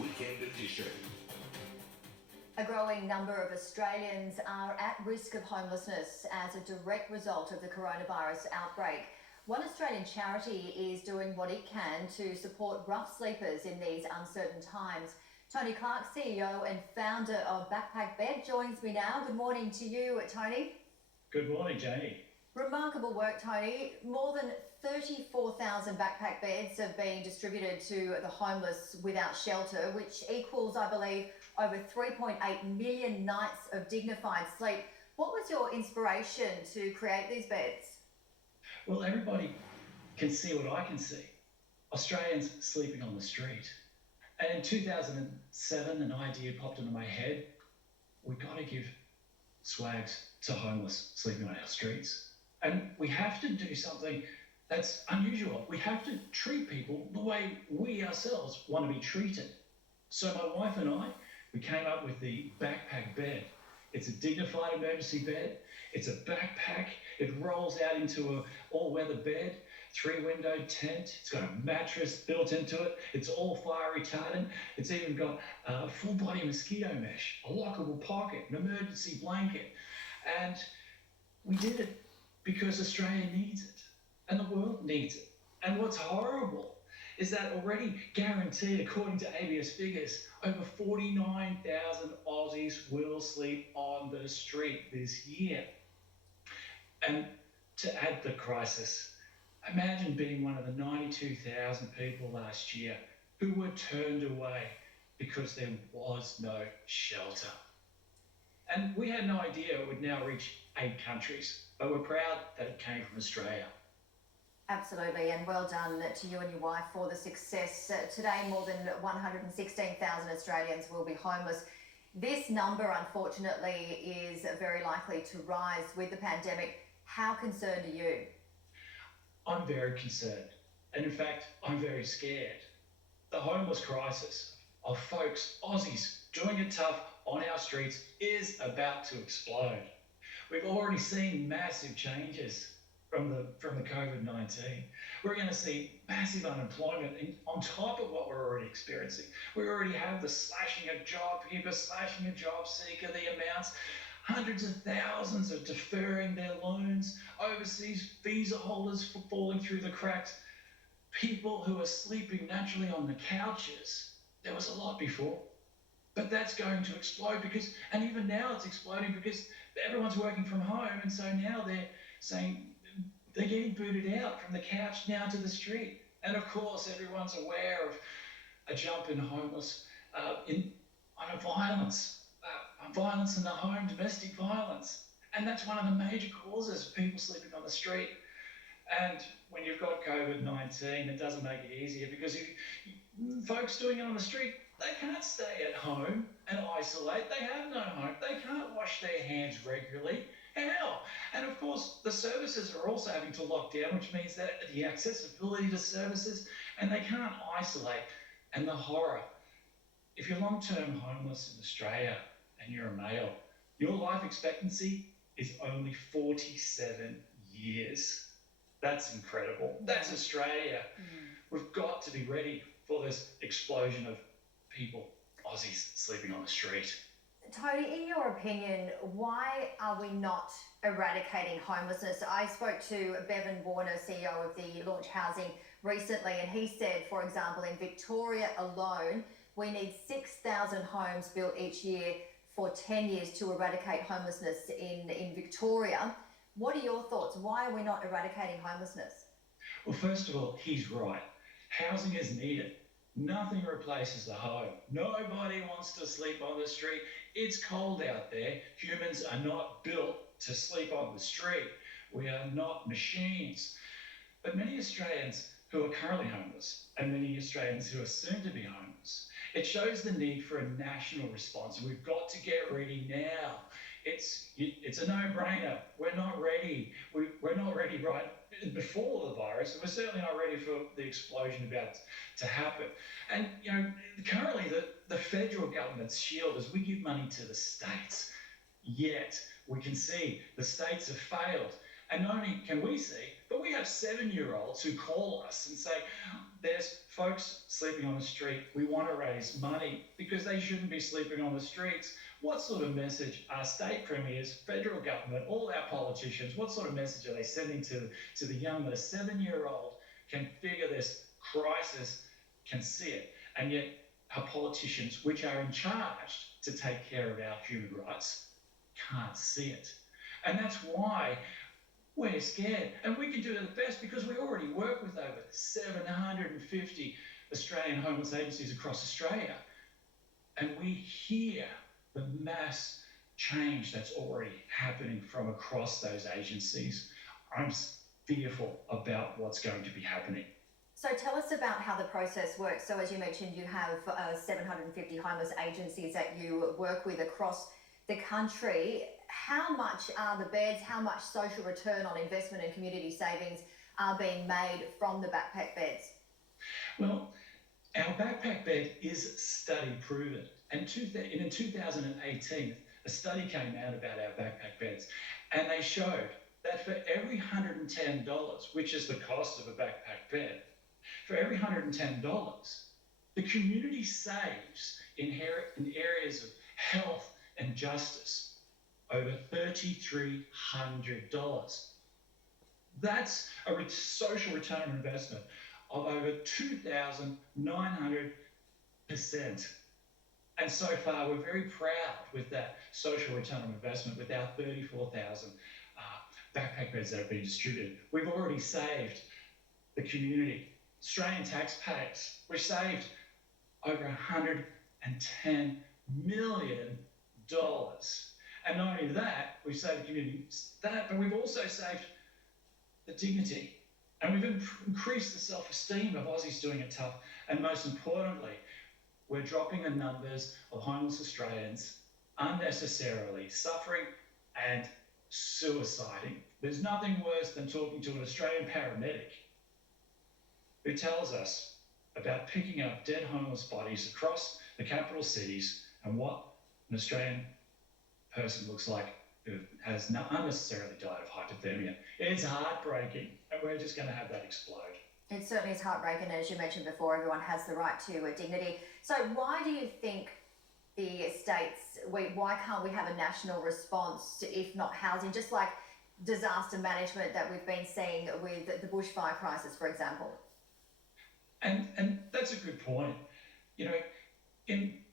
Weekend Edition. A growing number of Australians are at risk of homelessness as a direct result of the coronavirus outbreak. One Australian charity is doing what it can to support rough sleepers in these uncertain times. Tony Clark, CEO and founder of Backpack Bed, joins me now. Good morning to you, Tony. Good morning, Jaynie. Remarkable work, Tony. More than 34,000 backpack beds have been distributed to the homeless without shelter, which equals, I believe, over 3.8 million nights of dignified sleep. What was your inspiration to create these beds? Well, everybody can see what I can see. Australians sleeping on the street. And in 2007, an idea popped into my head. We've got to give swags to homeless sleeping on our streets. And we have to do something that's unusual. We have to treat people the way we ourselves want to be treated. So my wife and I, we came up with the backpack bed. It's a dignified emergency bed. It's a backpack. It rolls out into an all-weather bed, 3-windowed tent. It's got a mattress built into it. It's all fire retardant. It's even got a full-body mosquito mesh, a lockable pocket, an emergency blanket. And we did it because Australia needs it and the world needs it. And what's horrible is that already guaranteed, according to ABS figures, over 49,000 Aussies will sleep on the street this year. And to add to the crisis, imagine being one of the 92,000 people last year who were turned away because there was no shelter. And we had no idea it would now reach 8 countries, but we're proud that it came from Australia. Absolutely, and well done to you and your wife for the success. Today, more than 116,000 Australians will be homeless. This number, unfortunately, is very likely to rise with the pandemic. How concerned are you? I'm very concerned. And in fact, I'm very scared. The homeless crisis of folks, Aussies, doing it tough on our streets is about to explode. We've already seen massive changes from the COVID-19. We're going to see massive unemployment on top of what we're already experiencing. We already have the slashing of JobKeeper, slashing of JobSeeker, the amounts. Hundreds of thousands are deferring their loans, overseas visa holders falling through the cracks, people who are sleeping naturally on the couches. There was a lot before. But that's going to explode and even now it's exploding because everyone's working from home. And so now they're saying they're getting booted out from the couch now to the street. And of course, everyone's aware of a jump in homeless, violence in the home, domestic violence. And that's one of the major causes of people sleeping on the street. And when you've got COVID-19, it doesn't make it easier because folks doing it on the street, they can't stay at home and isolate. They have no home. They can't wash their hands regularly. How? And of course, the services are also having to lock down, which means that the accessibility to services, and they can't isolate. And the horror, if you're long-term homeless in Australia and you're a male, your life expectancy is only 47 years. That's incredible. That's Australia. We've got to be ready for this explosion of people, Aussies, sleeping on the street. Tony, in your opinion, why are we not eradicating homelessness? I spoke to Bevan Warner, CEO of the Launch Housing, recently, and he said, for example, in Victoria alone, we need 6,000 homes built each year for 10 years to eradicate homelessness in Victoria. What are your thoughts? Why are we not eradicating homelessness? Well, first of all, he's right. Housing is needed. Nothing replaces the home. Nobody wants to sleep on the street. It's cold out there. Humans are not built to sleep on the street. We are not machines. But many Australians who are currently homeless and many Australians who are soon to be homeless, it shows the need for a national response. We've got to get ready now. It's a no-brainer. We're not ready. We're not ready right before the virus. We're certainly not ready for the explosion about to happen. And currently the federal government's shield is we give money to the states. Yet we can see the states have failed. And not only can we see, but we have 7-year-olds who call us and say, there's folks sleeping on the street. We want to raise money because they shouldn't be sleeping on the streets. What sort of message are state premiers, federal government, all our politicians, what sort of message are they sending to the young that a 7-year-old can figure this crisis, can see it, and yet our politicians, which are in charge to take care of our human rights, can't see it? And that's why we're scared. And we can do the best because we already work with over 750 Australian homeless agencies across Australia. And we hear the mass change that's already happening from across those agencies. I'm fearful about what's going to be happening. So tell us about how the process works. So as you mentioned, you have 750 homeless agencies that you work with across the country. How much are the beds, how much social return on investment and community savings are being made from the backpack beds? Well, our backpack bed is study proven. And in 2018, a study came out about our backpack beds, and they showed that for every $110, which is the cost of a backpack bed, for every $110, the community saves in areas of health and justice over $3,300. That's a social return on investment of over 2,900%. And so far, we're very proud with that social return on investment with our 34,000 backpack beds that have been distributed. We've already saved the community, Australian taxpayers, we've saved over $110 million. And not only that, we've saved the community that, but we've also saved the dignity. And we've increased the self-esteem of Aussies doing it tough. And most importantly, we're dropping the numbers of homeless Australians unnecessarily suffering and suiciding. There's nothing worse than talking to an Australian paramedic who tells us about picking up dead homeless bodies across the capital cities and what an Australian person looks like who has unnecessarily died of hypothermia. It's heartbreaking, and we're just going to have that explode. It certainly is heartbreaking, and as you mentioned before, everyone has the right to dignity. So why do you think the states, why can't we have a national response, if not housing, just like disaster management that we've been seeing with the bushfire crisis, for example? And that's a good point. You know, in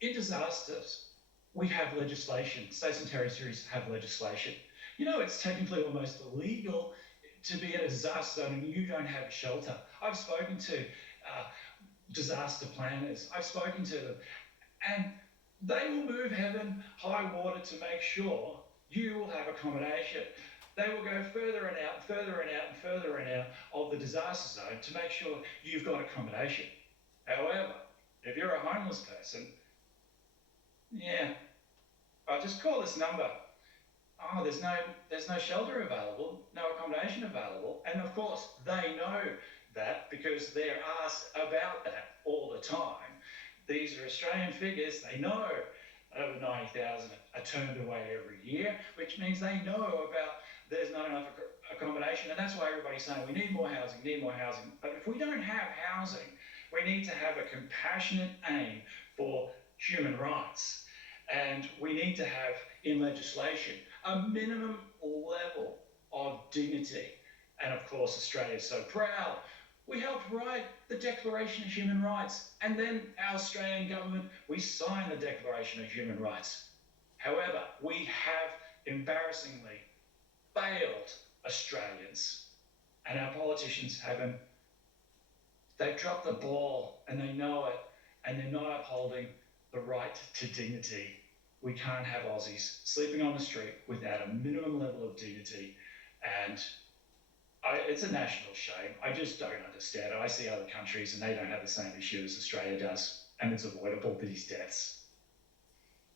disasters, we have legislation. States and territories have legislation. You know, it's technically almost illegal to be in a disaster zone and you don't have a shelter. I've spoken to disaster planners. I've spoken to them, and they will move heaven, high water to make sure you will have accommodation. They will go further and out, further and out, and further and out of the disaster zone to make sure you've got accommodation. However, if you're a homeless person, I'll just call this number. Oh, there's no shelter available, no accommodation available. And of course, they know that because they're asked about that all the time. These are Australian figures. They know over 90,000 are turned away every year, which means they know about there's not enough accommodation. And that's why everybody's saying we need more housing, need more housing. But if we don't have housing, we need to have a compassionate aim for human rights. And we need to have in legislation a minimum level of dignity. And of course, Australia is so proud. We helped write the Declaration of Human Rights, and then our Australian government, we signed the Declaration of Human Rights. However, we have embarrassingly failed Australians, and our politicians haven't. They've dropped the ball, and they know it, and they're not upholding the right to dignity. We can't have Aussies sleeping on the street without a minimum level of dignity, and it's a national shame. I just don't understand it. I see other countries and they don't have the same issue as Australia does, and it's avoidable, these deaths.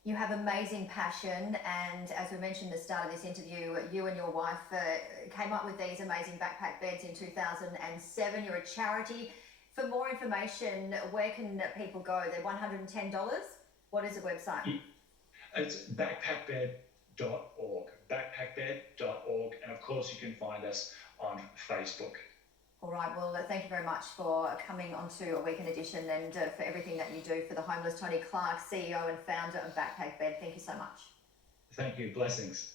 You have amazing passion, and as we mentioned at the start of this interview, you and your wife came up with these amazing backpack beds in 2007. You're a charity. For more information, where can people go? They're $110. What is the website? It's backpackbed.org, backpackbed.org, and of course you can find us on Facebook. All right, well, thank you very much for coming onto a weekend edition and for everything that you do for the homeless. Tony Clark, CEO and founder of Backpack Bed. Thank you so much. Thank you. Blessings.